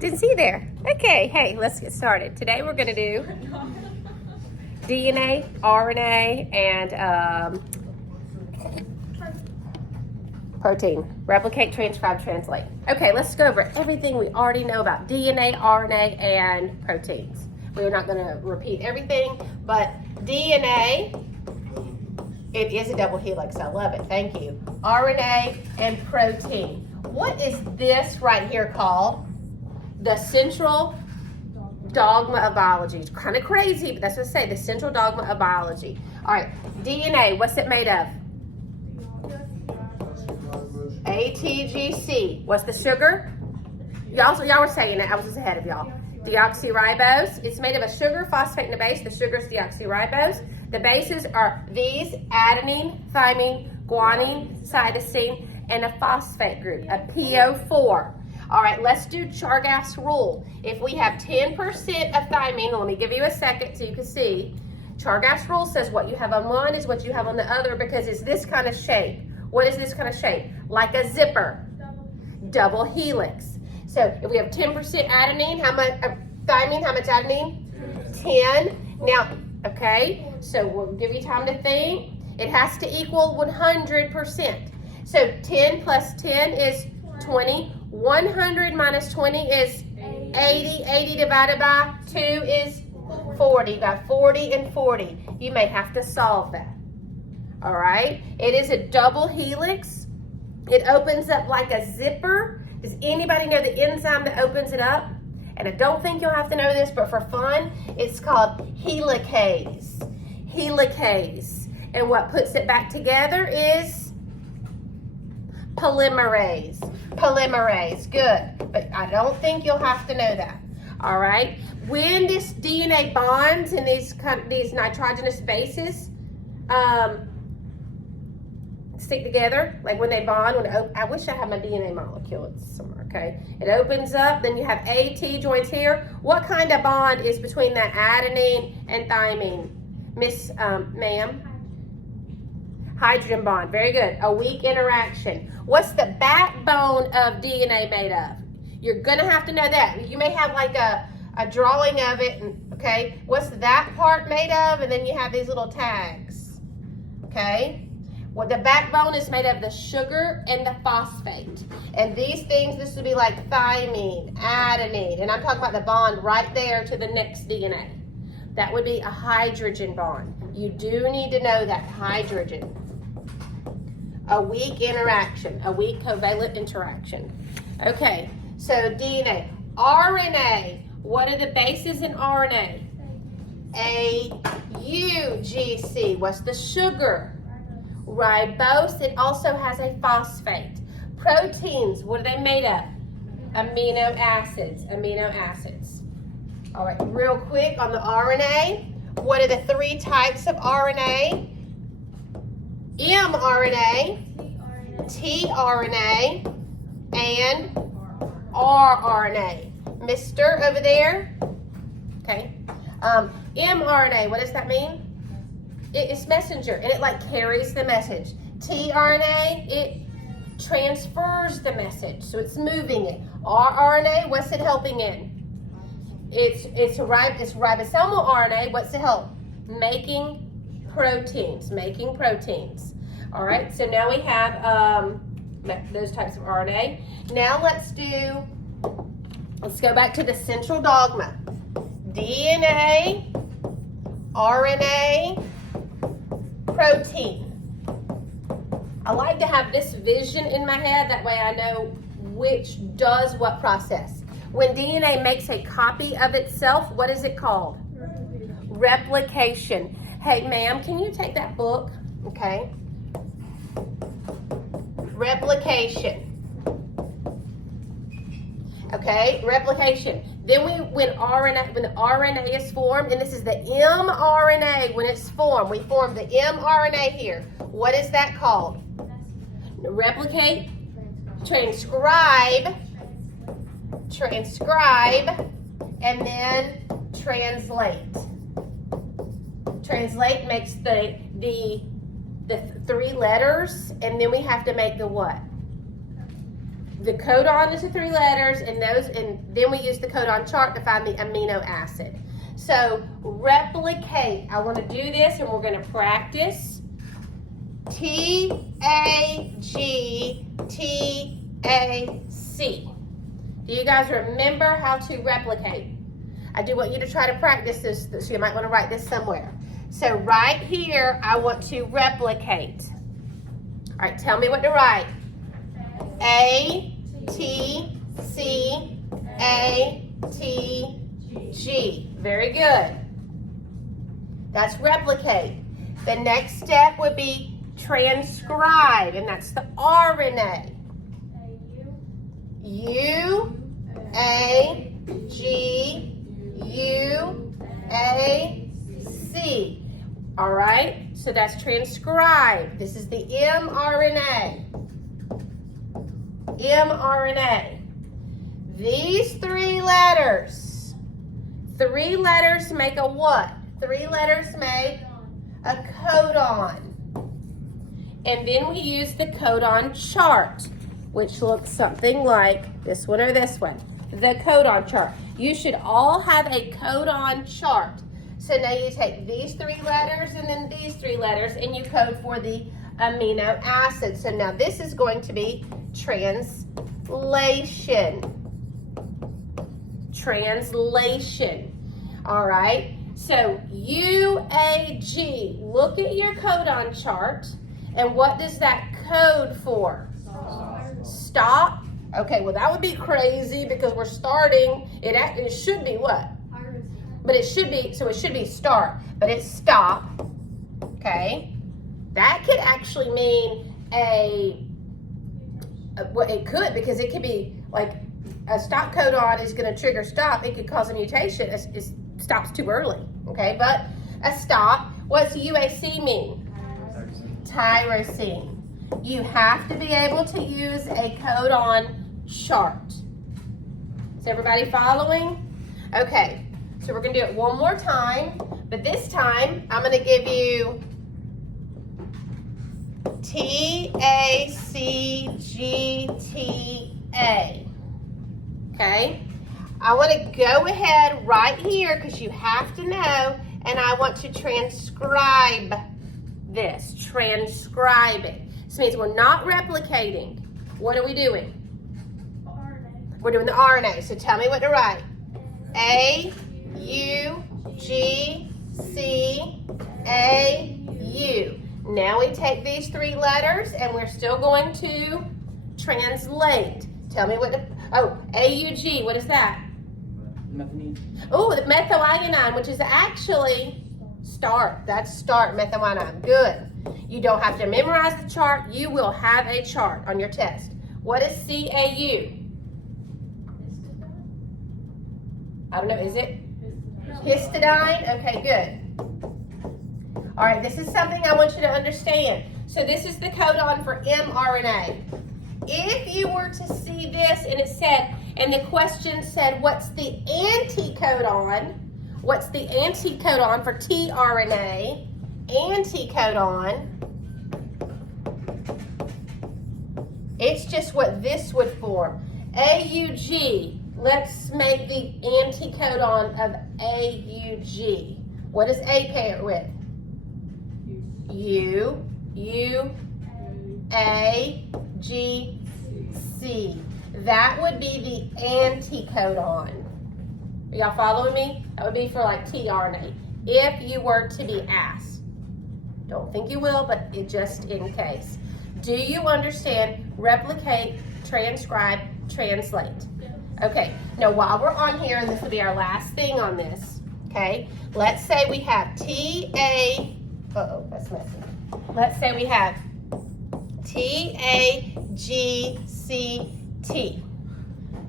Didn't see you there. Okay, hey, let's get started. Today we're going to do DNA, RNA, and protein. Replicate, transcribe, translate. Okay, let's go over everything we already know about DNA, RNA, and proteins. We're not going to repeat everything, but DNA, it is a double helix. I love it. Thank you. RNA and protein. What is this right here called? The central dogma of biology. It's kind of crazy, but that's what I say, the central dogma of biology. All right, DNA, what's it made of? ATGC. What's the sugar? Y'all were saying it. I was just ahead of y'all. Deoxyribose. It's made of a sugar, phosphate, and a base. The sugar is deoxyribose. The bases are these: adenine, thymine, guanine, cytosine, and a phosphate group, a PO4. All right, let's do Chargaff's rule. If we have 10% of thymine, let me give you a second so you can see. Chargaff's rule says what you have on one is what you have on the other because it's this kind of shape. What is this kind of shape? Like a zipper. Double helix. So if we have 10% adenine, how much thymine? How much adenine? 10. Now, okay, so we'll give you time to think. It has to equal 100%. So 10 plus 10 is 20. 100 minus 20 is 80. 80 divided by 2 is 40. Got 40 and 40. You may have to solve that. All right. It is a double helix. It opens up like a zipper. Does anybody know the enzyme that opens it up? And I don't think you'll have to know this, but for fun, it's called helicase. Helicase. And what puts it back together is polymerase. Polymerase. Good. But I don't think you'll have to know that. All right. When this DNA bonds in these nitrogenous bases, stick together, like when they bond, I wish I had my DNA molecule. It's somewhere, okay? It opens up, then you have AT joins here. What kind of bond is between that adenine and thymine? Miss, ma'am? Hydrogen bond, very good. A weak interaction. What's the backbone of DNA made of? You're gonna have to know that. You may have like a drawing of it, okay? What's that part made of? And then you have these little tags, okay? Well, the backbone is made of the sugar and the phosphate. And these things, this would be like thymine, adenine, and I'm talking about the bond right there to the next DNA. That would be a hydrogen bond. You do need to know that, hydrogen. A weak interaction, a weak covalent interaction. Okay, so DNA. RNA, what are the bases in RNA? AUGC, what's the sugar? Ribose, it also has a phosphate. Proteins, what are they made of? Amino acids, amino acids. All right, real quick on the RNA, what are the three types of RNA? mRNA, tRNA, and rRNA. Mister over there, okay. mRNA, what does that mean? It's messenger, and it like carries the message. tRNA, it transfers the message, so it's moving it. rRNA, what's it helping in? It's ribosomal RNA. What's it help? Making proteins. All right, so now we have those types of RNA. Now let's go back to the central dogma. DNA, RNA, protein. I like to have this vision in my head, that way I know which does what process. When DNA makes a copy of itself, what is it called? Replication. Hey, ma'am, can you take that book? Okay. Replication. Okay, replication. Then when the RNA is formed, and this is the mRNA, when it's formed, we form the mRNA here. What is that called? Replicate, transcribe, and then translate. Translate makes the three letters, and then we have to make the what? the codon is the 3 letters, and then we use the codon chart to find the amino acid. So replicate. I want to do this, and we're going to practice. T-A-G-T-A-C. Do you guys remember how to replicate? I do want you to try to practice this, so you might want to write this somewhere. So right here, I want to replicate. All right, tell me what to write. A-T-C-A-T-G. Very good. That's replicate. The next step would be transcribe, and that's the RNA. U-A-G-U-A-C. All right, so that's transcribe. This is the mRNA. mRNA. These 3 letters make a what? 3 letters make a codon. And then we use the codon chart, which looks something like this one or this one. The codon chart. You should all have a codon chart. So now you take these 3 letters and then these 3 letters and you code for the amino acid. So now this is going to be translation. Translation. All right. So UAG, look at your codon chart, and what does that code for? Stop. Okay, well that would be crazy because we're starting. It should be what? But it should be, so it should be start, but it's stop. Okay. That could actually mean well, it could, because it could be like a stop codon is going to trigger stop. It could cause a mutation. It stops too early. Okay, but a stop. What's UAC mean? Tyrosine. You have to be able to use a codon chart. Is everybody following? Okay, so we're going to do it one more time, but this time I'm going to give you T-A-C-G-T-A. Okay, I want to go ahead right here because you have to know, and I want to transcribe this. Transcribe it. This means we're not replicating. What are we doing? RNA. We're doing the RNA. So tell me what to write. A-U-G-C-A-U. Now we take these 3 letters and we're still going to translate. Tell me what to, A-U-G, what is that? Methionine. Oh, the methionine, which is actually start. That's start, methionine. Good. You don't have to memorize the chart. You will have a chart on your test. What is C-A-U? I don't know, is it? Histidine? Okay, good. All right, this is something I want you to understand. So this is the codon for mRNA. If you were to see this and it said, and the question said, what's the anticodon? What's the anticodon for tRNA? Anticodon. It's just what this would form. AUG. Let's make the anticodon of AUG. What does A pair with? U, A, G, C. That would be the anticodon. Are y'all following me? That would be for like tRNA. If you were to be asked. Don't think you will, but just in case. Do you understand replicate, transcribe, translate? Okay, now while we're on here, and this will be our last thing on this, okay, let's say we have that's messy. Let's say we have T-A-G-C-T.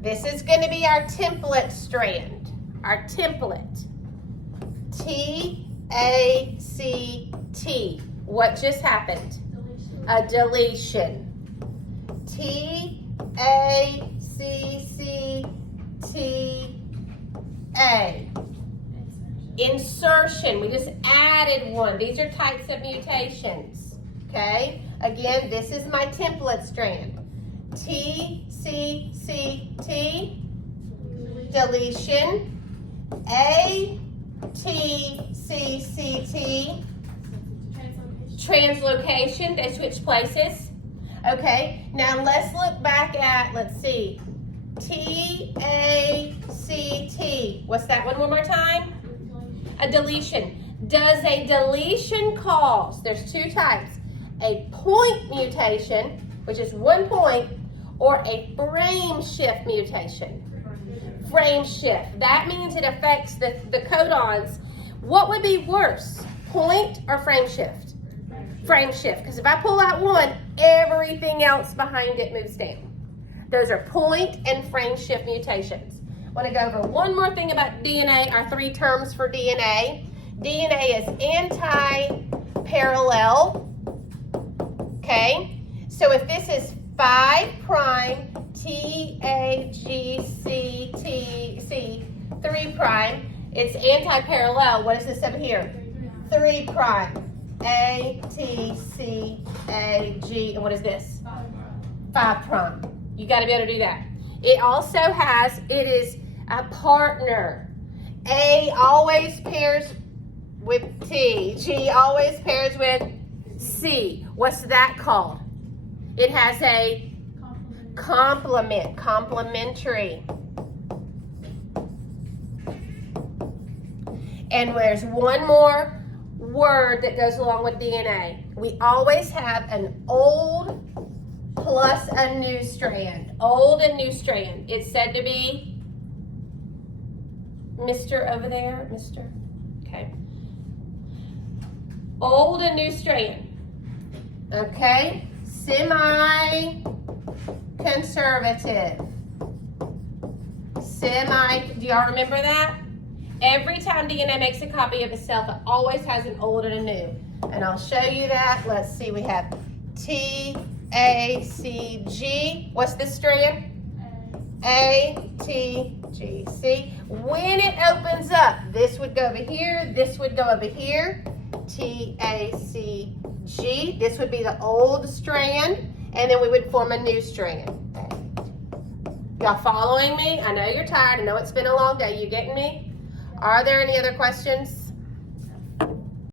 This is going to be our template strand, our template. T-A-C-T. What just happened? Deletion. A deletion. T-A-C-C-T-A. Insertion. We just added one. These are types of mutations. Okay? Again, this is my template strand. T-C-C-T. deletion. A, T, C, C, T, translocation. They switch places. Okay, now let's look back at, let's see, T, A, C, T. What's that one more time? A deletion. Does a deletion cause, there's two types, a point mutation, which is 1 point, or a frame shift mutation? Frame shift. That means it affects the codons. What would be worse, point or frame shift? Frame shift, because if I pull out one, everything else behind it moves down. Those are point and frame shift mutations. I want to go over one more thing about DNA, our 3 terms for DNA. DNA is anti-parallel, okay? So if this is 5 prime, T, A, G, C, T, C, 3 prime, it's anti-parallel. What is this over here? 3 prime, A, T, C, A, G, and what is this? 5 prime. You got to be able to do that. It also has, it is a partner. A always pairs with T. G always pairs with C. What's that called? It has a complement, complementary. And there's one more word that goes along with DNA. We always have an old plus a new strand. Old and new strand. It's said to be Mr. over there. Mr. Okay. Old and new strand. Okay. Semi-conservative. Do y'all remember that? Every time DNA makes a copy of itself, it always has an old and a new. And I'll show you that. Let's see, we have T, A, C, G. What's this strand? A, T, G, C. When it opens up, this would go over here, this would go over here. T, A, C, G. This would be the old strand, and then we would form a new strand. Y'all following me? I know you're tired. I know it's been a long day. You getting me? Are there any other questions?